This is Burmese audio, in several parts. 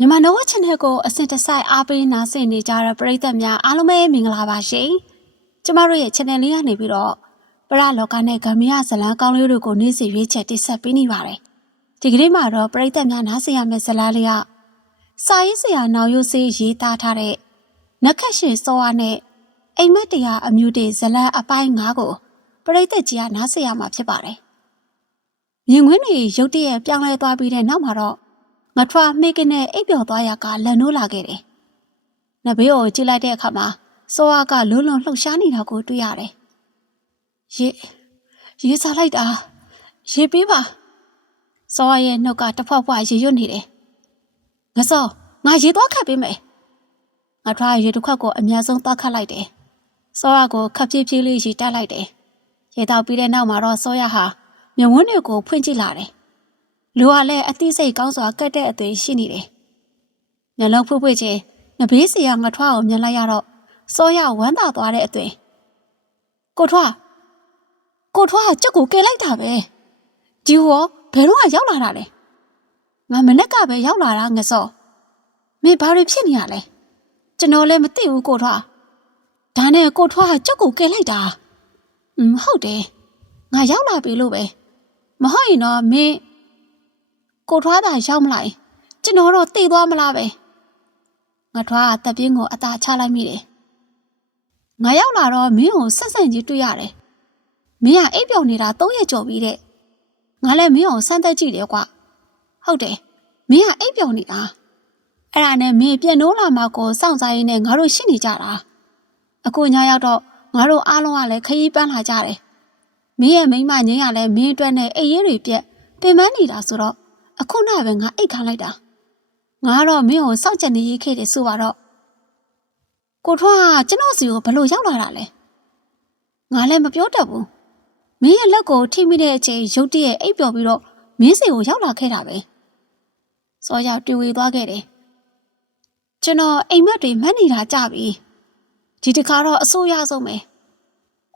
မြန်မာနိုဝ channel ကိုအစဉ်တစိုက်အားပေးနားဆင်နေကြတဲ့ပရိသတ်များအားလုံးပဲမင်္ဂလာပါရှင်။ကျမတို့ရဲ့ channel လေးကနေပြီးတော့ပရလောကနဲ့ဂမရဇလန်းကောင်းလေးတွေကိုနေ့စဉ်ရွေးချက်တင်ဆက်ပေးနေပါတယ်။ဒီကနေ့မှာတော့ပရိသတ်များနားဆင်ရမယ့်ဇလန်းလေးကစာရေးဆရာနောင်ရုပ်စေးရေးသားထားတဲ့နက်ခက်ရှင်စောဝါနဲ့အိမ်မက်တရားအမျိုးတေဇလန်းအပိုင်း9ကိုပရိသတ်ကြီးကနားဆင်ရမှာဖြစ်ပါတယ်။မြင်ကွင်းတွေရုတ်တရက်ပြောင်းလဲသွားပြီးတဲ့နောက်မှာတော့ ငထွားမိကနဲ့အိပ်ပျော်သွားရကလန်နိုးလာခဲ့တယ်။နဘေးကိုကြည့်လိုက်တဲ့အခါမှာစောအားကလုံးလုံးလှုပ်ရှားနေတာကိုတွေ့ရတယ်။ရေရေစားလိုက်တာရေပေးပါ။စောအားရဲ့နှုတ်ကတစ်ဖွက်ဖွက်ရေရွတ်နေတယ်။ငစောငါရေသွားခတ်ပေးမယ်။ငါထွားရေတစ်ခွက်ကိုအများဆုံးသွားခတ်လိုက်တယ်။စောအားကိုခပ်ဖြည်းဖြည်းလေးရေတက်လိုက်တယ်။ရေတောက်ပြီးတဲ့နောက်မှာတော့စောရဟာမြဝန်းတွေကိုဖွင့်ကြည့်လာတယ်။ လူကလည်းအသိစိတ်ကောင်းစွာကတ်တဲ့အသွင်ရှိနေတယ်။မျက်လုံးဖွေ့ဖွေ့ချင်းနဘေးစီကငထွားကိုမြင်လိုက်ရတော့စောရဝမ်းသာသွားတဲ့အသွင်။ကိုထွားကိုထွားကကြက်ကိုကယ်လိုက်တာပဲ။ဒီဟောဘယ်တော့မှရောက်လာတာလဲ။ငါမနဲ့ကပဲရောက်လာတာငစော။မင်းဘာတွေဖြစ်နေရလဲ။ကျွန်တော်လည်းမသိဘူးကိုထွား။ဒါနဲ့ကိုထွားကကြက်ကိုကယ်လိုက်တာ။อืมဟုတ်တယ်။ငါရောက်လာပြီလို့ပဲ။မဟုတ်ရင်တော့မင်း ကိုထွားသာရောက်မလိုက်ကျွန်တော်တော့တည်သွားမလားပဲငါထွားကတပ်ပြင်းကိုအသာချလိုက်မိတယ်ငါရောက်လာတော့မင်းကိုဆက်ဆန့်ကြီးတွေ့ရတယ်မင်းကအိပ်ပျော်နေတာ၃ရက်ကျော်ပြီတဲ့ငါလည်းမင်းကိုစမ်းသက်ကြည့်တယ်ကွာဟုတ်တယ်မင်းကအိပ်ပျော်နေတာအဲ့ဒါနဲ့မင်းပြန်နိုးလာမှကိုစောင့်စားရင်းနဲ့ငါတို့ရှိနေကြတာအခုညရောက်တော့ငါတို့အားလုံးကလည်းခရီးပန်းလာကြတယ်မင်းရဲ့မိန်းမငင်းရလဲမင်းအတွက်နဲ့အိပ်ရေးတွေပြက်ပင်ပန်းနေတာဆိုတော့ အခုနပဲငါအိတ်ခါလိုက်တာငါကတော့မင်းကိုစောက်ချက်နေရေးခဲ့တယ်ဆိုပါတော့ကိုထွားကကျွန်တော်စီကိုဘလို့ရောက်လာတာလဲငါလည်းမပြောတတ်ဘူးမင်းရဲ့လက်ကိုထိမိတဲ့အချိန်ရုတ်တရက်အိပ်ပျော်ပြီးတော့မင်းစီကိုရောက်လာခဲ့တာပဲစောရတွေ့ဝေသွားခဲ့တယ်ကျွန်တော်အိမ်မက်တွေမှတ်နေတာကြပြီဒီတခါတော့အဆိုးရဆုံးပဲ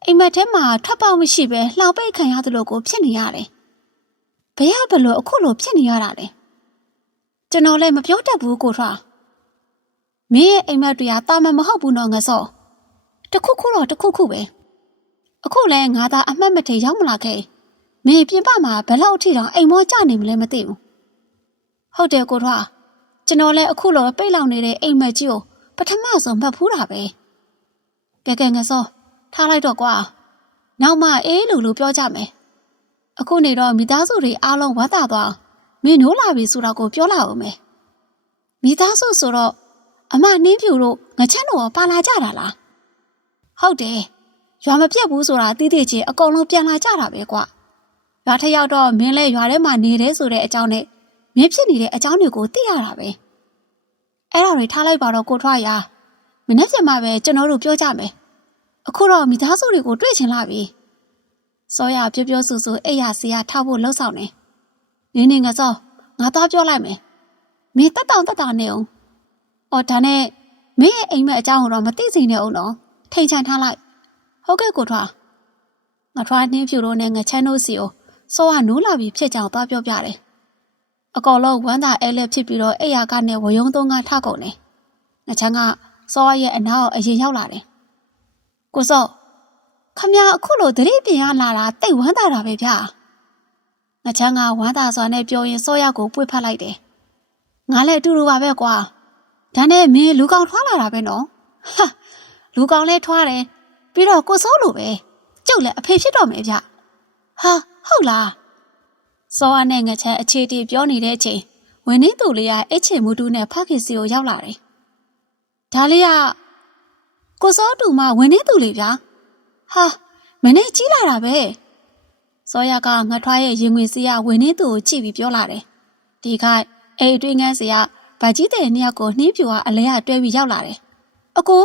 အိမ်မက်ထဲမှာထွက်ပေါက်မရှိပဲလှောင်ပိတ်ခံရသလိုကိုဖြစ်နေရတယ် ဘယ်ကဘလို့အခုလိုဖြစ်နေရတာလဲကျွန်တော်လည်းမပြောတတ်ဘူးကိုထွားမင်းရဲ့အိမ်မက်တွေကတာမန်မဟုတ်ဘူးနော်ငါစောတခုခုတော့တခုခုပဲအခုလဲငါသာအမှတ်မထေရောက်မလာခဲ့မင်းပြင်ပမှာဘယ်လောက်အထိတောင်အိမ်မောကြနေမလဲမသိဘူးဟုတ်တယ်ကိုထွားကျွန်တော်လည်းအခုလိုပိတ်လောင်နေတဲ့အိမ်မက်ကြီးကိုပထမဆုံးမှတ်ဖူးတာပဲကဲကဲငါစောထားလိုက်တော့ကွာနောက်မှအေးလို့လို့ပြောကြမယ် အခုနေတော့မိသားစုတွေအားလုံးဝတ်တာသွားမင်းနိုးလာပြီဆိုတော့ကိုပြောလာအောင်မယ်မိသားစုဆိုတော့အမနှင်းဖြူတို့ငချမ်းတို့ရောပါလာကြတာလားဟုတ်တယ်ရွာမပြတ်ဘူးဆိုတာသိသိချင်းအကုန်လုံးပြန်လာကြတာပဲကွာရွာထက်ရောက်တော့မင်းလဲရွာထဲမှာနေတယ်ဆိုတဲ့အကြောင်းနဲ့မင်းဖြစ်နေတဲ့အကြောင်းတွေကိုသိရတာပဲအဲ့ဒါတွေထားလိုက်ပါတော့ကိုထွားရမနေ့ကမှပဲကျွန်တော်တို့ပြောကြမယ်အခုတော့မိသားစုတွေကိုတွေ့ချင်လာပြီ စောရပြောပြောဆူဆူအိပ်ရစီရထားဖို့လှုပ်ဆောင်နေ။နင်းနေငါစောငါသွားပြောလိုက်မယ်။မင်းတက်တောင်တက်တာနေအောင်။အော်ဒါနဲ့မင်းရဲ့အိမ်မက်အကြောင်းကိုတော့မသိစိနေအောင်နော်။ထိန်ချန်ထားလိုက်။ဟုတ်ကဲ့ကိုထွား။ငါထွားနှင်းဖြူတို့နဲ့ငချမ်းတို့စီကိုစောရနိုးလာပြီးဖြစ်ကြောင်သွားပြောပြတယ်။အကောင်လုံးဝမ်းသာအဲလဲဖြစ်ပြီးတော့အိပ်ရကနဲ့ဝယုံသုံးကထကုန်တယ်။ငချမ်းကစောရရဲ့အနာကိုအရင်ရောက်လာတယ်။ကိုစော ခမရအခုလိုသတိပြင်ရလာတာတိတ်ဝမ်းသာတာပဲဗျာငါချမ်းကဝမ်းသာစွာနဲ့ပြောရင်စောရကိုပွေဖက်လိုက်တယ်ငါလည်းအတူတူပါပဲကွာဒါနဲ့မင်းလူကောင်ထွားလာတာပဲနော်ဟာလူကောင်လည်းထွားတယ်ပြီးတော့ကိုစိုးလိုပဲကျုပ်လည်းအဖေဖြစ်တော့မယ်ဗျဟာဟုတ်လားစောရနဲ့ငါချမ်းအခြေတည်ပြောနေတဲ့အချိန်ဝင်းနေသူလေးကအိတ်ချင်မှုတူနဲ့ဖခင်စီကိုရောက်လာတယ်ဒါလေးကကိုစိုးတူမဝင်းနေသူလေးဗျာ ဟာမနေ့ကြီးလာတာပဲစောရကငါထွားရဲ့ရင်ဝင်စီရဝင်နေသူကိုကြည့်ပြီးပြောလာတယ်ဒီခိုက်အိတ်အတွင်းငန်းစီရဗကြီးတဲ့နှစ်ယောက်ကိုနှင်းပြူကအလဲရတွဲပြီးရောက်လာတယ်အကို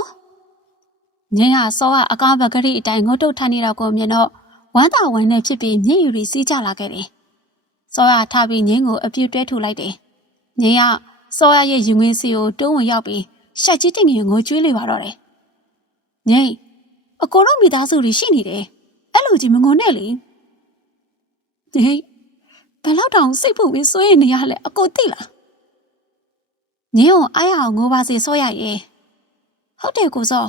ငင်းကစောကအကားပကတိအတိုင်းငုတ်တုတ်ထိုင်နေတာကိုမြင်တော့ဝမ်းသာဝမ်းနဲ့ဖြစ်ပြီးမျက်ရည်တွေစီးကျလာခဲ့တယ်စောရထားပြီးငင်းကိုအပြူတွဲထူလိုက်တယ်ငင်းကစောရရဲ့ရင်ဝင်စီကိုတွန်းဝင်ရောက်ပြီးရှက်ကြီးတင်ငင်ငိုကြွေးလေပါတော့တယ်ငင်း အကိုတို့မိသားစုတွေရှိနေတယ်အဲ့လိုကြီးမငုံနဲ့လေဟေးဘယ်လောက်တောင်စိတ်ပူပြီးစိုးရိမ်နေရလဲအကိုသိလားညင်းကိုအားရအောင်ငိုပါစေစောရရဲ့ဟုတ်တယ်ကိုစော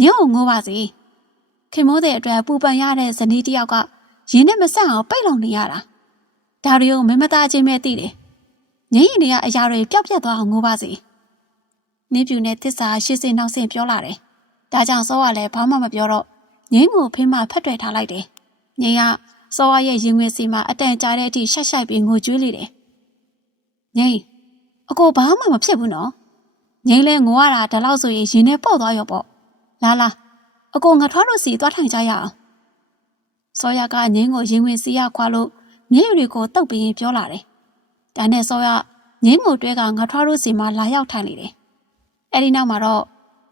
ညင်းကိုငိုပါစေခင်မိုးတဲ့အတွက်ပူပန်ရတဲ့ဇနီးတစ်ယောက်ကရင်းနဲ့မဆက်အောင်ပိတ်လုံနေရတာဒါတွေကိုမင်းမသားချင်းပဲသိတယ်ညင်းရင်တွေကအရာတွေပျောက်ပြတ်သွားအောင်ငိုပါစေနင်းပြူနဲ့တစ္ဆာရှစ်စင်နောက်ဆင်ပြောလာတယ် ဒါကြောင့်စောကလည်းဘာမှမပြောတော့ညင်းကိုဖင်းမဖက်တွယ်ထားလိုက်တယ်ညင်းကစောရရဲ့ရင်ဝင်စီမှာအတန်ကြာတဲ့အထိရှက်ရှိုက်ပြီးငိုကြွေးလေတယ်ညင်းအကိုဘာမှမဖြစ်ဘူးနော်ငိမ့်လဲငိုရတာဒါလောက်ဆိုရင်ရင်ထဲပေါ့သွားရောပေါ့လာလာအကိုငါထွားလို့စီသွားထိုင်ကြရအောင်စောရကငိမ့်ကိုရင်ဝင်စီရခွာလို့မျက်ရည်တွေကိုတုပ်ပြီးပြောလာတယ်ဒါနဲ့စောရငိမ့်ကိုတွဲကငါထွားလို့စီမှာလာရောက်ထိုင်နေတယ်အဲ့ဒီနောက်မှာတော့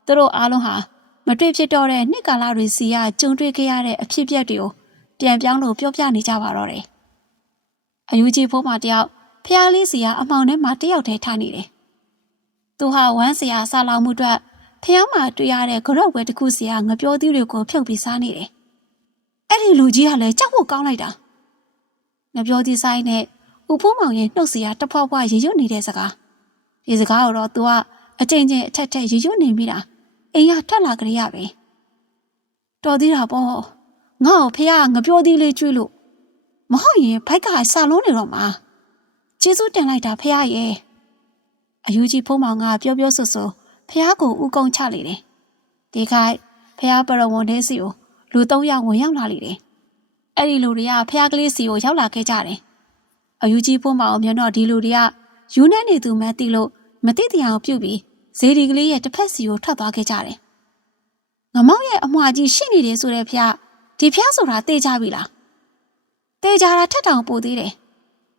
သူတို့အားလုံးဟာ မတွေ့ဖြစ်တော့တဲ့နှစ်ကာလတွေစီကကြုံတွေ့ခဲ့ရတဲ့အဖြစ်အပျက်တွေကိုပြန်ပြောင်းလို့ပြောပြနေကြပါတော့တယ်အယူကြီးဖိုးမတယောက်ဖျားလေးစီကအမောင်ထဲမှာတယောက်တည်းထားနေတယ်။သူဟာဝမ်းစရာဆာလောင်မှုအတွက်ဖျားမှာတွေ့ရတဲ့ကရုတ်ဝဲတစ်ခုစီကငပြောသီးတွေကိုဖြုတ်ပြီးစားနေတယ်။အဲ့ဒီလူကြီးကလည်းကြောက်ဖို့ကောင်းလိုက်တာ။ငပြောသီးဆိုင်နဲ့ဦးဖိုးမောင်ရဲ့နှုတ်စီကတဖွာဖွာရေရွတ်နေတဲ့စကား။ဒီစကားကိုတော့ तू ကအချိန်ချင်းအထက်ထက်ရေရွတ်နေမိတာ အိမ်ကထွက်လာကြရပဲ။တော်သေးတာပေါ့။ငါ့ကိုဖះငပြောသီးလေးကျွေးလို့မဟုတ်ရင်ဖိုက်ကဆာလုံးနေတော့မှာ။ကျေးဇူးတင်လိုက်တာဖះရဲ့အယူကြီးဖုံးမောင်ကပြောပြောဆိုဆိုဖះကိုဥကုံချလေတယ်ဒီခိုက်ဖះပရဝွန်တဲ့စီကိုလူ၃ယောက်ဝင်ရောက်လာလေတယ်အဲ့ဒီလူတွေကဖះကလေးစီကိုရောက်လာခဲ့ကြတယ်အယူကြီးဖုံးမောင်မြင်တော့ဒီလူတွေကယူနဲ့နေသူမှသိလို့မသိတရားကိုပြုတ်ပြီး ဇေဒီကလေးရဲ့တစ်ဖက်စီကိုထွက်သွားခဲ့ကြတယ်ငမောက်ရဲ့အမွှာကြီးရှိနေတယ်ဆိုတဲ့ဖះဒီဖះဆိုတာတေးကြပြီလားတေးကြတာထက်တောင်ပိုသေးတယ်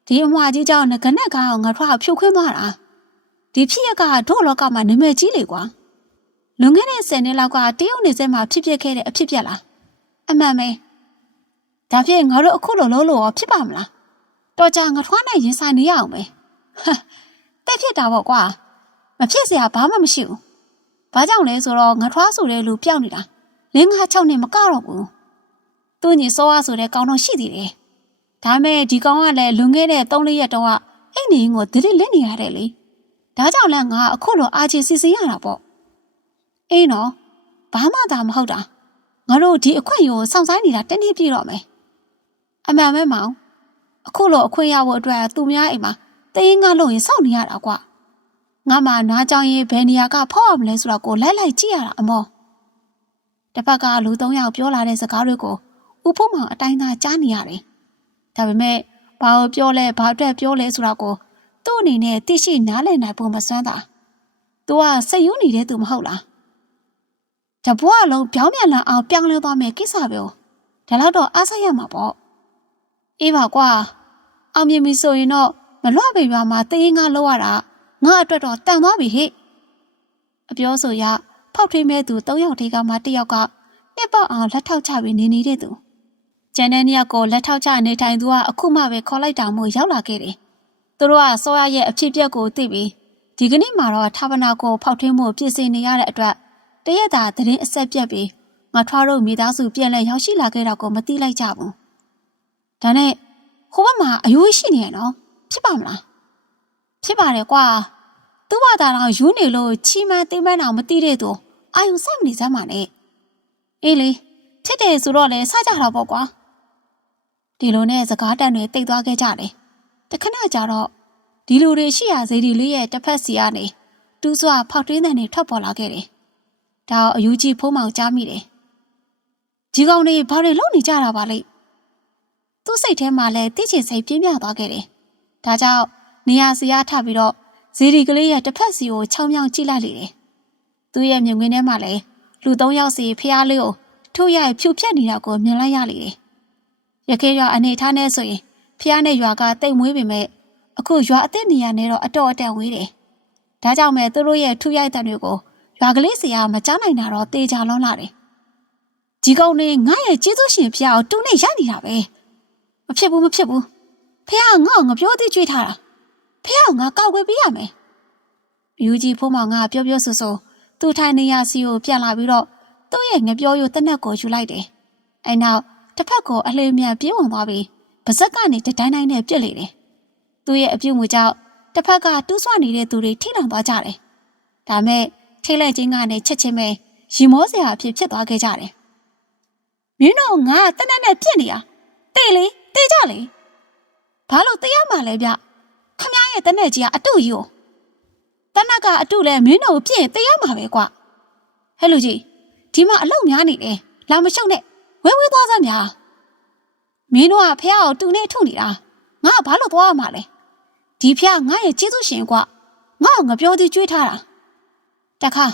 ဒီအမွှာကြီးကြောင့်ငကနက်ကားအောင်ငါထွားဖြုတ်ခွင်းသွားတာဒီဖြစ်ရကတို့လောကမှာနာမည်ကြီးလေကွာလွန်ခဲ့တဲ့10နှစ်လောက်ကတရုတ်နေစဲမှာဖြစ်ပျက်ခဲ့တဲ့အဖြစ်ပြက်လားအမှန်ပဲဒါဖြင့်ငါတို့အခုလိုလုံးလို့ရောဖြစ်ပါမလားတော်ကြငါထွားနိုင်ရင်ဆိုင်နေရအောင်ပဲဟတက်ဖြစ်တာပေါ့ကွာ မဖြစ်စရာဘာမှမရှိဘူး။ဘာကြောင့်လဲဆိုတော့ငထွားဆိုတဲ့လူပျောက်နေတာ။လင်းငါး၆နှစ်မကတော့ဘူး။သူ့ညီစောရဆိုတဲ့ကောင်တော့ရှိသေးတယ်။ဒါမဲ့ဒီကောင်ကလည်းလွန်ခဲ့တဲ့၃လရက်တော့အဲ့နေကိုဒစ်ဒစ်လက်နေရတယ်လေ။ဒါကြောင့်လဲငါအခုလိုအာချင်စီစဉ်ရတာပေါ့။အေးနော်။ဘာမှသာမဟုတ်တာ။ငါတို့ဒီအခွင့်အရေးကိုစောင့်ဆိုင်နေတာတနေ့ပြည့်တော့မယ်။အမှန်ပဲမောင်။အခုလိုအခွင့်ရဖို့အတွက်သူများအိမ်မှာတရင်ကားလို့ရင်စောင့်နေရတာကွာ။ ငါမှနားကြောင်ရင်ဘယ်နေရာကဖောက်ရမလဲဆိုတော့ကိုလိုက်လိုက်ကြည့်ရတာအမောတစ်ဖက်ကလူ၃ယောက်ပြောလာတဲ့စကားတွေကိုဦးဖို့မောင်အတိုင်းသားကြားနေရတယ်ဒါပေမဲ့ဘာကိုပြောလဲဘာအတွက်ပြောလဲဆိုတာကိုသူ့အနေနဲ့သိရှိနားလည်နိုင်ဖို့မစွမ်းတာ။ तू ကစိတ်ယူနေတဲ့သူမဟုတ်လား။တဘွားလုံးပြောင်းပြန်လာအောင်ပြောင်းလဲသွားမယ်ကိစ္စပဲ။ဒါတော့အားဆက်ရမှာပေါ့။အေးပါကွာ။အောင်မြင်ပြီဆိုရင်တော့မလွတ်ပေရွာမှာတရင်ငါလောက်ရတာ ငါအတွက်တော့တန်သွားပြီဟဲ့။အပြောဆိုရဖောက်ထွေးမဲ့သူ၃ယောက်ထိကမှတစ်ယောက်ကနှစ်ပေါက်အောင်လက်ထောက်ချပြီးနေနေတဲ့သူ။ကျန်တဲ့နှစ်ယောက်ကိုလက်ထောက်ချနေထိုင်သူကအခုမှပဲခေါ်လိုက်တာမို့ရောက်လာခဲ့တယ်။သူတို့ကစောရရဲ့အဖြစ်အပျက်ကိုသိပြီးဒီကနေ့မှာတော့ဌာပနာကိုဖောက်ထွင်းမှုပြင်ဆင်နေရတဲ့အတွက်တရက်တာသတင်းအဆက်ပြက်ပြီးငါထွားတို့မိသားစုပြန်လဲရောက်ရှိလာခဲ့တာကိုမသိလိုက်ကြဘူး။ဒါနဲ့ဟိုဘက်မှာအယိုးရှိနေရနော်ဖြစ်ပါမလား။ဖြစ်ပါတယ်ကွာ။ သူ့ဘာသာတော့ယူနေလို့ချီမန်းတိမ်မန်းအောင်မသိတဲ့သူအာယုံစိုက်မနေစမ်းပါနဲ့။အေးလေဖြစ်တယ်ဆိုတော့လည်းစကြတာပေါ့ကွာ။ဒီလိုနဲ့စကားတန်တွေတိတ်သွားခဲ့ကြတယ်။တခဏကြာတော့ဒီလူတွေရှိရာဇေဒီလေးရဲ့တစ်ဖက်စီကနေတူးစွာဖောက်တွင်းတဲ့နေထွက်ပေါ်လာခဲ့တယ်။ဒါအယူကြီးဖိုးမောင်ကြားမိတယ်။ဒီကောင်တွေဘာတွေလုပ်နေကြတာပါလိမ့်။သူ့စိတ်ထဲမှာလည်းတိကျစိတ်ပြင်းပြသွားခဲ့တယ်။ဒါကြောင့်နေရာစီအားထပြီးတော့ ဇေဒီကလေးရဲ့တစ်ဖက်စီကိုချောင်းမြောင်းကြည့်လိုက်လေတယ်။သူ့ရဲ့မြင်ကွင်းထဲမှာလည်းလူသုံးယောက်စီဖျားလေးကိုထုတ်ရိုက်ဖြူဖြက်နေတာကိုမြင်လိုက်ရလေတယ်ရခဲရွာအနေထားနဲ့ဆိုရင်ဖះနဲ့ရွာကတိတ်မွေးပေမဲ့အခုရွာအစ်စ်နေရာနဲ့တော့အတော်အတန်ဝေးတယ်။ဒါကြောင့်မဲ့သူတို့ရဲ့ထူရိုက်တဲ့တွေကိုရွာကလေးစရာမကြားနိုင်တာတော့တေချာလွန်းလာတယ်။ဒီကောင်နေငါရဲ့ကျေးဇူးရှင်ဖះကိုတူနဲ့ရိုက်နေတာပဲ။မဖြစ်ဘူးမဖြစ်ဘူး။ဖះကငါ့ကိုငပြောသေးကြွေးထားတာ။ ဖះကငါကောက်ွယ်ပေးရမယ်။ယူကြီးဖိုးမောင်ကပြောပြောဆိုဆိုသူ့ထိုင်နေရစီကိုပြန်လာပြီးတော့သူ့ရဲ့ငပြောရိုးတနက်ကိုယူလိုက်တယ်။အဲနောက်တစ်ဖက်ကိုအလှေမြန်ပြေးဝင်သွားပြီးပါဇက်ကနေတတိုင်းတိုင်းနဲ့ပြစ်လေတယ်။သူ့ရဲ့အပြုတ်မှုကြောင့်တစ်ဖက်ကတူးဆွနေတဲ့သူတွေထိလောင်သွားကြတယ်။ဒါမဲ့ထိလိုက်ချင်းကနေချက်ချင်းပဲရီမောစရာအဖြစ်ဖြစ်သွားခဲ့ကြတယ်။မင်းတို့ငါတနက်နဲ့ပြစ်နေတာတေလေတေကြလေဘာလို့တရားမှလဲဗျခမ ရဲ့တနက်ကြီးကအတုကြီးကိုတနက်ကအတုလဲမင်းတို့ပြစ်ရင်တရားမှပဲကွာဟဲ့လူကြီးဒီမှာအလောက်များနေတယ်လာမရှုပ်နဲ့ဝဲဝဲသွားစမ်းများမင်းတို့ကဖះကိုတူနေထုနေတာငါကဘာလို့သွားရမှာလဲဒီဖះငါရဲ့ကျေးဇူးရှင်ကွာငါ့ကိုငပြောသေးကြွေးထားတာတခါ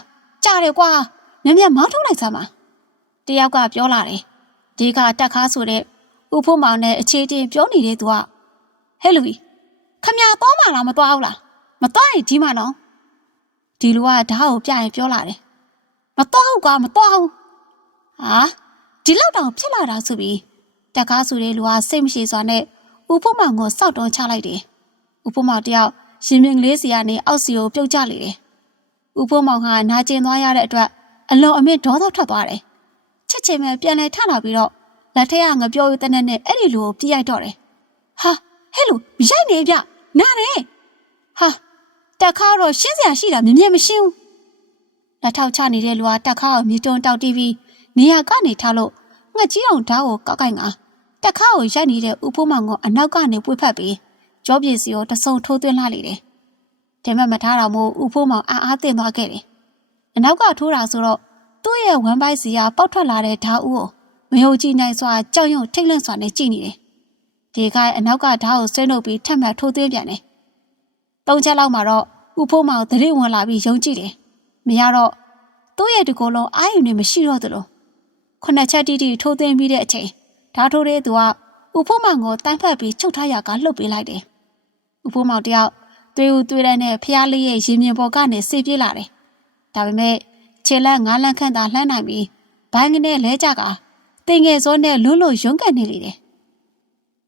ကြားတယ်ကွာမြင်မြင်မောင်းထုတ်လိုက်စမ်းပါတယောက်ကပြောလာတယ်ဒီကတက်ခါဆိုတဲ့ဥဖို့မောင်နဲ့အခြေတင်ပြောနေတဲ့သူကဟဲ့လူကြီး ခမရသွားမှလားမသွားဘူးလားမသွားရင်ဒီမှာနော်ဒီလူကဓာတ်ကိုပြရင်ပြောလာတယ်မသွားဘူးကွာမသွားဘူးဟာဒီလောက်တောင်ဖြစ်လာတာဆိုပြီးတက်ကားဆိုတဲ့လူကစိတ်မရှိစွာနဲ့ဥဖို့မောင်ကိုစောက်တုံးချလိုက်တယ်ဥဖို့မောင်တယောက်ရှင်မင်းကလေးစီကနေအောက်စီကိုပြုတ်ကျလေတယ်ဥဖို့မောင်ကနာကျင်သွားရတဲ့အတွက်အလွန်အမင်းဒေါသထွက်သွားတယ်ချက်ချင်းပဲပြန်လဲထလာပြီးတော့လက်ထက်ကငပြောရတဲ့နဲ့နဲ့အဲ့ဒီလူကိုပြစ်ရိုက်တော့တယ်ဟာ ဟဲ့လူရိုက်နေပြနားတယ်ဟာတက်ခါတော့ရှင်းစရာရှိတာမြင်မြင်မရှင်းဘူးလက်ထောက်ချနေတဲ့လူကတက်ခါကိုမြေတုံတောက်တီးပြီးနေရာကနေထားလို့ငှက်ကြီးအောင်ဓာတ်ကိုကောက်ကိုင်ကတက်ခါကိုရိုက်နေတဲ့ဥဖိုးမောင်ကအနောက်ကနေပွေဖက်ပြီးကြောပြည့်စီကိုတဆုံထိုးသွင်းလာလေတယ်။ဒါမှမထားတော့မို့ဥဖိုးမောင်အားအားတင်သွားခဲ့တယ်။အနောက်ကထိုးတာဆိုတော့သူ့ရဲ့ဝမ်းပိုက်စီကပေါက်ထွက်လာတဲ့ဓာတ်ဦးကိုမယုံကြည်နိုင်စွာကြောက်ရွံ့ထိတ်လန့်စွာနဲ့ကြည့်နေတယ်။ ဒီကအနောက်ကဓာတ်ကိုဆွဲနှုတ်ပြီးထပ်မံထိုးသွင်းပြန်တယ်။သုံးချက်လောက်မှာတော့ဥဖိုးမောင်သတိဝင်လာပြီးယုံကြည်တယ်။မရတော့သူ့ရဲ့ဒီကိုယ်လုံးအာရုံနဲ့မရှိတော့သလိုခုနှစ်ချက်တိတိထိုးသွင်းပြီးတဲ့အချိန်ဓာတ်ထိုးတဲ့သူကဥဖိုးမောင်ကိုတန်းဖက်ပြီးချုပ်ထားရကလှုပ်ပေးလိုက်တယ်။ဥဖိုးမောင်တယောက်သွေးဦးသွေးတဲ့နဲ့ဖျားလေးရဲ့ရင်မြင်ပေါ်ကနေဆေးပြေးလာတယ်။ဒါပေမဲ့ခြေလက်ငါးလန့်ခန့်သာလှမ်းနိုင်ပြီးဘိုင်းကနေလဲကြကတင်ငယ်စောနဲ့လွန်းလို့ရုန်းကန်နေလေတယ်။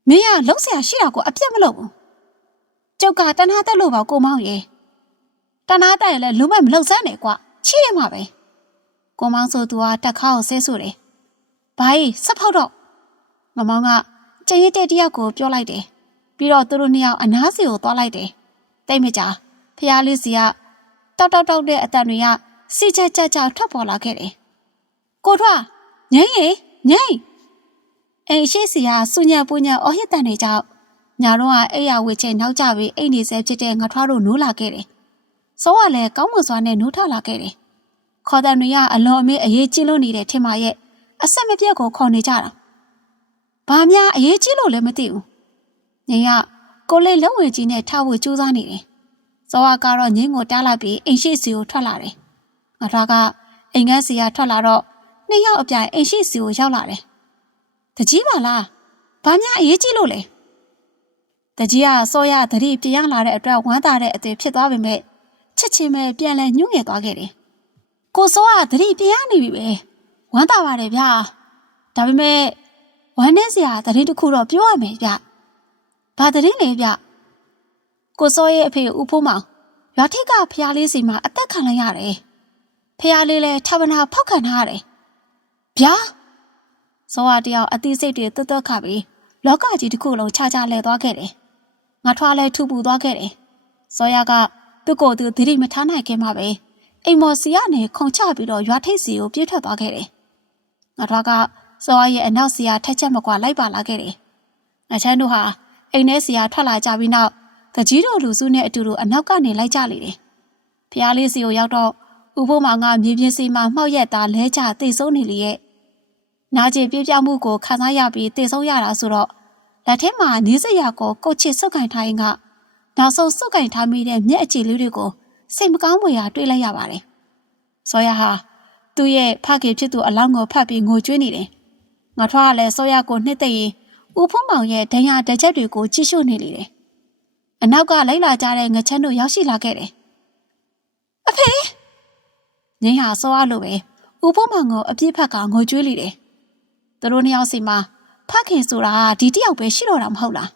မင်းကလှုပ်ဆရာရှိတာကိုအပြတ်မလုပ်ဘူး။ကျုပ်ကတနာတက်လို့ပါကိုမောင်ရဲ့။တနာတက်ရင်လည်းလုံးဝမလှုပ်စမ်းနဲ့ကွာ။ချီရမှာပဲ။ကိုမောင်ဆိုသူကတက်ခါကိုဆဲဆိုတယ်။ဘာကြီးစက်ဖောက်တော့ငမောင်ကကျရင်တဲ့တယောက်ကိုပြောလိုက်တယ်။ပြီးတော့သူတို့နှစ်ယောက်အနားစီကိုသွားလိုက်တယ်။တိတ်မကြဖျားလေးစီကတောက်တောက်တောက်တဲ့အတန်တွေကစီချက်ချက်ချက်ထွက်ပေါ်လာခဲ့တယ်။ကိုထွားငိမ့်ရေငိမ့် အိမ်ရှိစီကစူညံပူညံအော်ဟစ်တန်တွေကြောင့်ညာတော့ကအိယာဝေချေနောက်ကျပြီးအိမ်နေဆဲဖြစ်တဲ့ငါထွားတို့နိုးလာခဲ့တယ်။စောကလည်းကောင်းမွန်စွာနဲ့နိုးထလာခဲ့တယ်။ခေါ်တဲ့တွေကအလွန်အမင်းအရေးကြီးလို့နေတဲ့ထင်ပါရဲ့အဆက်မပြတ်ကိုခေါ်နေကြတာ။ဘာများအရေးကြီးလို့လည်းမသိဘူး။ငင်ကကိုလေးလက်ဝင်ကြီးနဲ့ထားဖို့ကြိုးစားနေတယ်။စောကကတော့ငင်းကိုတားလာပြီးအိမ်ရှိစီကိုထွက်လာတယ်။ငါထွားကအိမ်ငန်းစီကထွက်လာတော့နှစ်ယောက်အပြိုင်အိမ်ရှိစီကိုရောက်လာတယ်။ တကြီးပါလား။ဘာများအရေးကြီးလို့လဲ။တကြီးကစောရသတိပြင်းလာတဲ့အတွက်ဝမ်းသာတဲ့အသွင်ဖြစ်သွားပေမဲ့ချက်ချင်းပဲပြန်လဲညှို့ငယ်သွားခဲ့တယ်။ကိုစောကသတိပြင်းနေပြီပဲ။ဝမ်းသာပါတယ်ဗျာ။ဒါပေမဲ့ဝမ်းနေစရာသတိတစ်ခုတော့ပြောရမယ်ဗျ။ဘာသတိလဲဗျ။ကိုစောရဲ့အဖေဦးဖိုးမောင်ရွာထိပ်ကဖျားလေးစီမှာအသက်ခံလိုက်ရတယ်။ဖျားလေးလည်းထပ်မနာဖောက်ခံထားရတယ်။ဗျာ ဇောဝတယောက်အသိစိတ်တွေတွတ်တွတ်ခပြီးလောကကြီးတစ်ခုလုံးခြားခြားလဲသွားခဲ့တယ်။ငါထွားလဲထူပူသွားခဲ့တယ်။ဇောရကသူ့ကိုယ်သူသတိမထားနိုင်ခင်မှာပဲအိမ်မော်စီကနေခုံချပြီးတော့ရွာထိပ်စီကိုပြေးထွက်သွားခဲ့တယ်။ငါထွားကဇောရရဲ့အနောက်စီကထက်ချက်မကွာလိုက်ပါလာခဲ့တယ်။ငါချမ်းတို့ဟာအိမ်ထဲစီကထွက်လာကြပြီးနောက်တကြီးတို့လူစုနဲ့အတူတူအနောက်ကနေလိုက်ကြလေတယ်။ဖျားလေးစီကိုရောက်တော့ဥဖို့မောင်ကမြေပြင်စီမှာမှောက်ရက်သားလဲကျတိတ်ဆုံးနေလေရဲ့ နာကျင်ပြပြမှုကိုခံစားရပြီးတိတ်ဆုံးရတာဆိုတော့လက်ထဲမှာနေစရာကိုကုတ်ချစ်စုပ်ကင်ထားရင်ကနောက်ဆုံးစုပ်ကင်ထားမိတဲ့မျက်အခြေလေးတွေကိုစိတ်မကောင်းမွေရာတွေးလိုက်ရပါတယ်။စောရဟာသူ့ရဲ့ဖခင်ဖြစ်သူအလောင်းကိုဖတ်ပြီးငိုကြွေးနေတယ်။ငါထွားကလည်းစောရကိုနှစ်သိရင်ဦးဖုံးမောင်ရဲ့ဒဏ်ရာတစ်ချက်တွေကိုကြည့်ရှုနေလေတယ်။အနောက်ကလိုက်လာကြတဲ့ငချမ်းတို့ရောက်ရှိလာခဲ့တယ်။အဖေငင်းဟာစောရလို့ပဲဦးဖုံးမောင်ကိုအပြစ်ဖက်ကငိုကြွေးလေတယ်။ သူတို့နှစ်ယောက်စီမှာဖခင်ဆိုတာဒီတယောက်ပဲရှိတော့တာမဟုတ်လား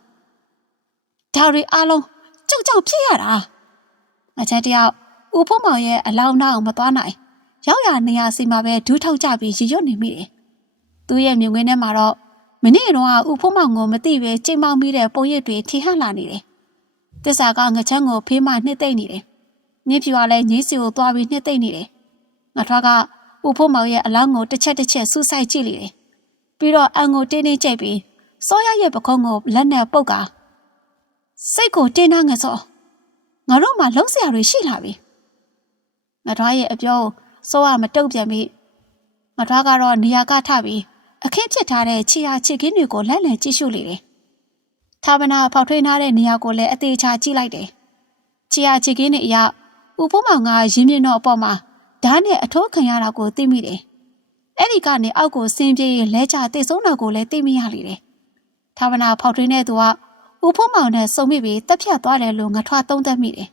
။ဒါတွေအားလုံးကြောက်ကြောက်ဖြစ်ရတာ။ငချမ်းတယောက်ဦးဖုံးမောင်ရဲ့အလောင်းနောက်မသွားနိုင်။ရောက်ရနေရစီမှာပဲဒူးထောက်ကြပြီးရရွတ်နေမိတယ်။သူ့ရဲ့မြုံငင်းထဲမှာတော့မနေ့တော့ဦးဖုံးမောင်ကိုမသိပဲချိန်မောင်းမိတဲ့ပုံရိပ်တွေထင်ဟပ်လာနေတယ်။တစ္ဆာကငချမ်းကိုဖေးမှနှစ်သိမ့်နေတယ်။မြင့်ဖြူကလည်းငိမ့်စီကိုသွားပြီးနှစ်သိမ့်နေတယ်။ငါထွားကဦးဖို့မောင်ရဲ့အလောင်းကိုတစ်ချက်တစ်ချက်ဆူဆိုင်ကြည့်လေတယ်။ ပြီးတော့အန်ကိုတင်းတင်းကြိတ်ပြီးစောရရဲ့ပခုံးကိုလက်နဲ့ပုတ်ကာစိတ်ကိုတင်းနှငစောငါတို့မှလုံးစရာတွေရှိလာပြီ။ငါထွားရဲ့အပြောကိုစောရမတုတ်ပြန်ပြီးငါထွားကတော့နေရာကထပြီးအခင်းဖြစ်ထားတဲ့ခြေရာခြေကင်းတွေကိုလက်လည်ကြည့်ရှုလေတယ်။ထာဝနာဖောက်ထွေးထားတဲ့နေရာကိုလည်းအသေးချာကြည့်လိုက်တယ်။ခြေရာခြေကင်းတွေအရဦးဖိုးမောင်ကရင်းမြစ်တော့အပေါ်မှာဓာတ်နဲ့အထိုးခံရတာကိုသိမိတယ်။ အဲ့ဒီကနေအောက်ကိုဆင်းပြေးရင်လဲကျတိတ်ဆုံးတာကိုလည်းသိမိရလေတယ်။ထာဝနာဖောက်ထွေးတဲ့သူကဦးဖိုးမောင်နဲ့စုံမိပြီးတက်ဖြတ်သွားတယ်လို့ငါထွားသုံးသပ်မိတယ်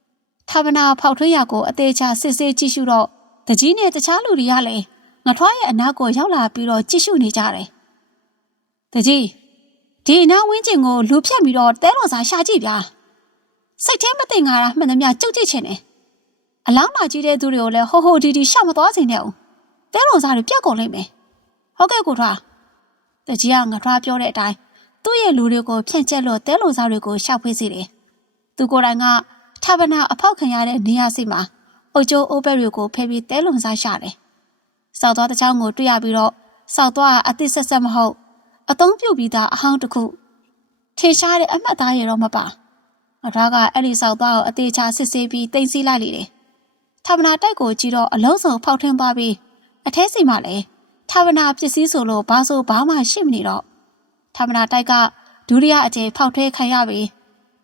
။ထာဝနာဖောက်ထွေးရကိုအသေးချာစစ်ဆေးကြည့်ရှုတော့တကြီးနဲ့တခြားလူတွေကလည်းငါထွားရဲ့အနားကိုရောက်လာပြီးတော့ကြည့်ရှုနေကြတယ်။တကြီးဒီအနားဝင်းကျင်ကိုလူဖြတ်ပြီးတော့တဲတော်စာရှာကြည့်ဗျာ။စိတ်ထဲမသိငါတာမှန်သမျှကြုတ်ကြည့်ချင်တယ်။အလောင်းလာကြီးတဲ့သူတွေကိုလည်းဟိုဟိုဒီဒီရှာမသွားစေနဲ့ဦး။ တဲတော်စာတွေပြတ်ကုန်လိမ့်မယ်။ဟုတ်ကဲ့ကိုထွား။တကြီးကငါထွားပြောတဲ့အတိုင်းသူ့ရဲ့လူတွေကိုဖြန့်ကျက်လို့တဲတော်စာတွေကိုရှာဖွေစေတယ်။သူကိုယ်တိုင်ကထာဝနာအဖောက်ခံရတဲ့နေရာစီမှာအုတ်ကျိုးအိုးဘက်တွေကိုဖယ်ပြီးတဲလုံစားရှာတယ်။စောက်သွားတစ်ချောင်းကိုတွေ့ရပြီးတော့စောက်သွားအသစ်ဆက်ဆက်မဟုတ်အသုံးပြုတ်ပြီးသားအဟောင်းတစ်ခုထင်ရှားတဲ့အမှတ်သားရတော့မပါ။အထားကအဲ့ဒီစောက်သွားကိုအသေးချာစစ်ဆေးပြီးတင်စီလိုက်လေတယ်။ထာဝနာတိုက်ကိုကြည့်တော့အလုံးစုံဖောက်ထွင်းသွားပြီး အထဲစီမှာလည်းထာဝနာပစ္စည်းဆိုလို့ဘာဆိုဘာမှရှိမနေတော့ထာဝနာတိုက်ကဒုတိယအကြိမ်ဖောက်ထွဲခံရပြီး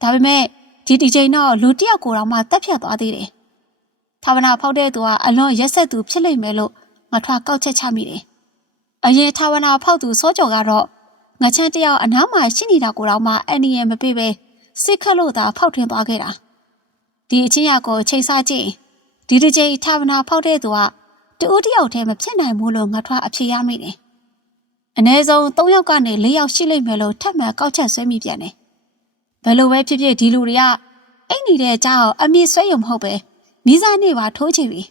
ဒါပေမဲ့ဒီဒီချိန်တော့လူတစ်ယောက်ကိုတော့မှတက်ဖြတ်သွားသေးတယ်။ထာဝနာဖောက်တဲ့သူကအလွန်ရက်ဆက်သူဖြစ်လိမ့်မယ်လို့ငါထွားကောက်ချက်ချမိတယ်။အရင်ထာဝနာဖောက်သူစောကြော်ကတော့ငါချမ်းတယောက်အနားမှာရှိနေတာကိုတော့မှအန်နီရမပေးပဲစစ်ခတ်လို့သာဖောက်ထွင်းသွားခဲ့တာ။ဒီအချင်းရကိုချိန်ဆကြည့်ဒီဒီချိန်ထာဝနာဖောက်တဲ့သူက တူဦးတယောက်တည်းမဖြစ်နိုင်ဘူးလို့ငါထွားအဖြေရမိတယ်။အနည်းဆုံး၃ယောက်ကနေ၄ယောက်ရှိလိမ့်မယ်လို့ထပ်မံကောက်ချက်ဆွဲမိပြန်တယ်။ဘယ်လိုပဲဖြစ်ဖြစ်ဒီလူတွေကအိတ်နေတဲ့ကြောက်အမြင့်ဆွဲရုံမဟုတ်ပဲမိစားနေပါထိုးချပြီ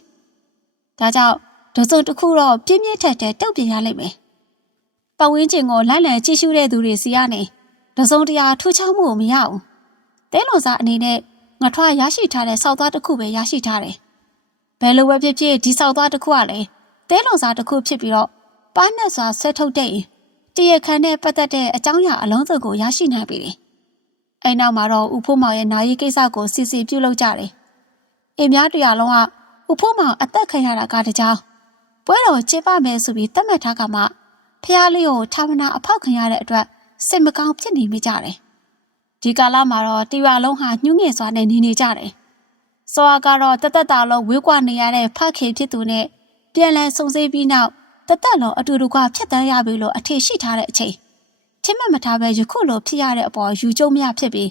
။ဒါကြောင့်ဒုစုံတစ်ခုတော့ပြင်းပြင်းထက်ထက်တုတ်ပြင်ရလိမ့်မယ်။ပတ်ဝန်းကျင်ကိုလိုက်လံကြည့်ရှုတဲ့သူတွေစီကနေဒုစုံတရားထူးခြားမှုကိုမရဘူး။တဲလွန်စာအနေနဲ့ငါထွားရရှိထားတဲ့စောက်သားတစ်ခုပဲရရှိထားတယ်။ ဘယ်လိုပဲဖြစ်ဖြစ်ဒီစောက်သားတစ်ခုကလည်းတဲလွန်စာတစ်ခုဖြစ်ပြီးတော့ပါးနဲ့စွာဆွဲထုတ်တဲ့တရခန်နဲ့ပတ်သက်တဲ့အကြောင်းအရာအလုံးစုံကိုရရှိနိုင်ပြီတယ်။အဲနောက်မှာတော့ဦးဖိုးမောင်ရဲ့နာရီကိစ္စကိုစစ်စစ်ပြုလုပ်ကြတယ်။အင်းများတရားလုံးကဦးဖိုးမောင်အသက်ခံရတာကတကြောင်ပွဲတော်ကျင်းပမယ်ဆိုပြီးသတ်မှတ်ထားကမှဖះလေးကိုထာဝနာအဖောက်ခံရတဲ့အတွက်စိတ်မကောင်းဖြစ်နေမိကြတယ်။ဒီကာလမှာတော့တရားလုံးဟာညှို့ငယ်စွာနဲ့နေနေကြတယ်။ စောကတော့တသက်တာလုံးဝေးကွာနေရတဲ့ဖခင်ဖြစ်သူနဲ့ပြန်လည်ဆုံစည်းပြီးနောက်တသက်လုံးအတူတူကဖြစ်တန်းရပြီလို့အထင်ရှိထားတဲ့အချိန်ထင်မှတ်မထားပဲယခုလိုဖြစ်ရတဲ့အပေါ်ယူကျုံမရဖြစ်ပြီး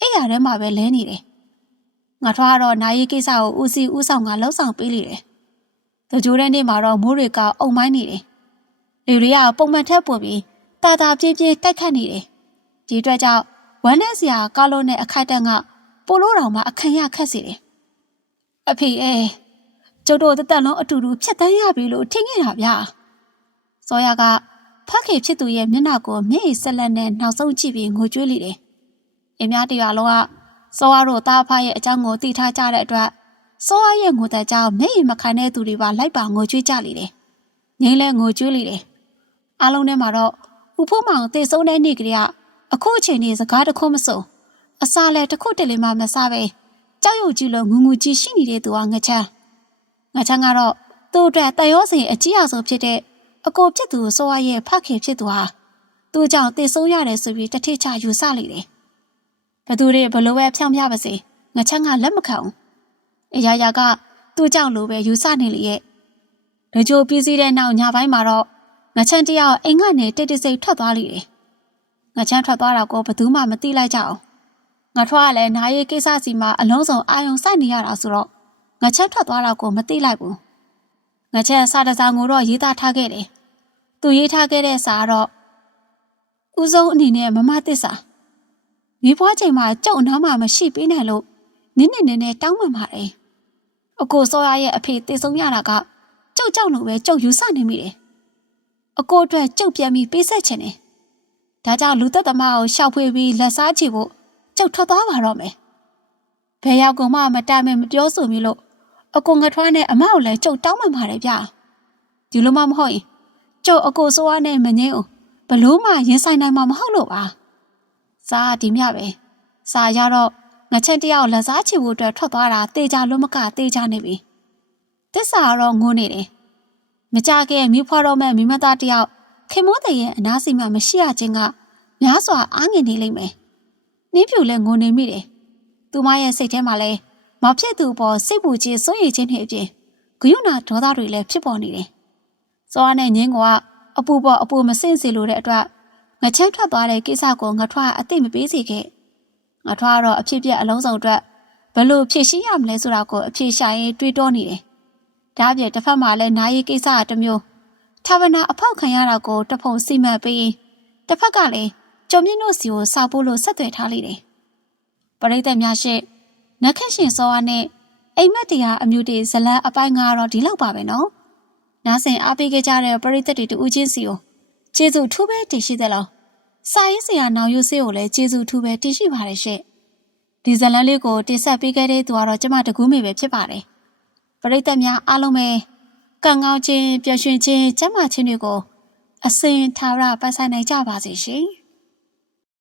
အဲ့ရထဲမှာပဲလဲနေတယ်ငါထွားတော့နာရီကိစ္စကိုဦးစီးဦးဆောင်ကလှုပ်ဆောင်ပေးလိတယ်တကြိုးတဲ့နေ့မှာတော့မိုးတွေကအုံမိုင်းနေတယ်လူတွေကပုံမှန်ထက်ပိုပြီးတာတာပြင်းပြင်းတိုက်ခတ်နေတယ်ဒီအတွက်ကြောင့်ဝမ်းနဲ့စရာကားလုံးနဲ့အခိုက်တန့်ကပိုလို့တော်မှအခန့်ရခက်စေတယ် အဖေအဲကျုပ်တို့တသက်လုံးအတူတူဖြတ်တန်းရပြီလို့ထင်ခဲ့တာဗျာ။စောရကဖခင်ဖြစ်သူရဲ့မျက်နှာကိုမျက်ရည်ဆက်လက်နဲ့နောက်ဆုံးကြည့်ပြီးငိုကြွေးလိတယ်။အင်းများတရားလုံးကစောရတို့တားဖရဲ့အကြောင်းကိုသိထားကြတဲ့အတွက်စောရရဲ့ငိုတဲ့ကြောင့်မျက်ရည်မခံတဲ့သူတွေပါလိုက်ပါငိုကြွေးကြလိတယ်။ငိမ့်လဲငိုကြွေးလိတယ်။အားလုံးထဲမှာတော့ဦးဖိုးမောင်သေဆုံးတဲ့နေ့ကလေးကအခုအချိန်นี้စကားတခုမစုံအစားလဲတစ်ခုတလေမှမစားပဲ ကြောက်ရွံ့ကြည့်လို့ငူငူကြီးရှိနေတဲ့သူကငချမ်းငါချမ်းကတော့သူ့အတွက်တရောစင်အကြီးအဆုံးဖြစ်တဲ့အကိုဖြစ်သူစောဝါရဲ့ဖခင်ဖြစ်သူဟာသူ့ကြောင့်တည်ဆုံးရတယ်ဆိုပြီးတထိချယူဆလိုက်တယ်။ဘသူတွေဘလို့ပဲဖြောင်းပြပါစေငါချမ်းကလက်မခံဘူး။အရာရာကသူ့ကြောင့်လိုပဲယူဆနေလေရဲ့။ဒကြိုပြီးစီးတဲ့နောက်ညပိုင်းမှာတော့ငါချမ်းတယောက်အိမ်ကနေတိတ်တိတ်ဆိတ်ထွက်သွားလိမ့်တယ်။ငါချမ်းထွက်သွားတာကိုဘသူမှမသိလိုက်ကြအောင်။ ငါထွက်ရလဲနာရီကိစ္စစီမှာအလုံးစုံအာယုံစိုက်နေရတာဆိုတော့ငါချက်ထွက်သွားတာကိုမသိလိုက်ဘူးငါချက်စာတစောင်ကိုတော့ရေးသားထားခဲ့တယ်သူရေးထားခဲ့တဲ့စာကတော့ဦးဆုံးအနေနဲ့မမသစ္စာမိဘွားချိန်မှာကြောက်နားမှမရှိပေးနိုင်လို့နင်းနေနေနဲ့တောင်းပန်ပါတယ်အကိုစောရရဲ့အဖေတည်ဆုံးရတာကကြောက်ကြောက်လို့ပဲကြောက်ယူဆနေမိတယ်အကိုအတွက်ကြောက်ပြန်ပြီးပေးဆက်ချင်တယ်ဒါကြောင့်လူသက်သမားကိုရှောက်ဖွေးပြီးလက်စားချေဖို့ ကျုပ်ထွက်သွားပါတော့မယ်ဘယ်ရောက်ကုန်မှမတိုင်မင်မပြောဆိုမိလို့အကိုငထွားနဲ့အမကိုလည်းကျုပ်တောင်းပန်ပါတယ်ဗျဒီလိုမှမဟုတ်ရင်ကျုပ်အကိုစိုးရနဲ့မငင်းအောင်ဘလို့မှရင်ဆိုင်နိုင်မှာမဟုတ်လို့ပါစားဒီမြပဲစားရတော့ငချက်တယောက်လက်စားချီဖို့အတွက်ထွက်သွားတာတေချာလုံးမကတေချာနေပြီတစ္ဆာကတော့ငိုးနေတယ်မကြခဲ့မိဖွားတော့မဲ့မိမသားတယောက်ခင်မိုးတဲ့ရဲ့အနားစီမှာမရှိရခြင်းကများစွာအားငင်နေလိမ့်မယ် နှင်းဖြူလည်းငိုနေမိတယ်သူမရဲ့စိတ်ထဲမှာလည်းမဖြစ်သူပေါ်စိတ်ပူခြင်းစိုးရိမ်ခြင်းတွေအပြင်ဂယုဏဒေါသတွေလည်းဖြစ်ပေါ်နေတယ်စောရနဲ့ငင်းကအပူပေါ်အပူမစင့်စေလိုတဲ့အတွက်ငချမ်းထွက်သွားတဲ့ကိစ္စကိုငထွားအသိမပေးစေခဲ့ငထွားကတော့အဖြစ်ပြက်အလုံးစုံအတွက်ဘယ်လိုဖြည့်ရှင်းရမလဲဆိုတာကိုအဖြေရှာရင်းတွေးတောနေတယ်ဒါအပြင်တစ်ဖက်မှာလည်းနာရီကိစ္စအတစ်မျိုးထာဝနာအဖောက်ခံရတာကိုတဖုံစီမံပေးရင်တစ်ဖက်ကလည်း ကြုံမြင့်တို့စီကိုစာပို့လို့ဆက်သွယ်ထားလိုက်တယ်ပရိသတ်များရှိနက်ခက်ရှင်စောအားနဲ့အိမ်မက်တရားအမျိုးတွေဇလန်းအပိုင်းငါတော့ဒီလောက်ပါပဲနော်နားဆင်အားပေးခဲ့ကြတဲ့ပရိသတ်တွေတူဦးချင်းစီကိုကျေးဇူးထူးပဲတင်ရှိသလားစာရေးဆရာနောင်ရုပ်စေးကိုလည်းကျေးဇူးထူးပဲတင်ရှိပါတယ်ရှင့်ဒီဇလန်းလေးကိုတင်ဆက်ပေးခဲ့တဲ့သူကတော့ကျမတကူးမေပဲဖြစ်ပါတယ်ပရိသတ်များအားလုံးပဲကံကောင်းခြင်းပျော်ရွှင်ခြင်းကျမ်းမာခြင်းတွေကိုအစဉ်ထာဝရပတ်ဆိုင်နိုင်ကြပါစေရှင်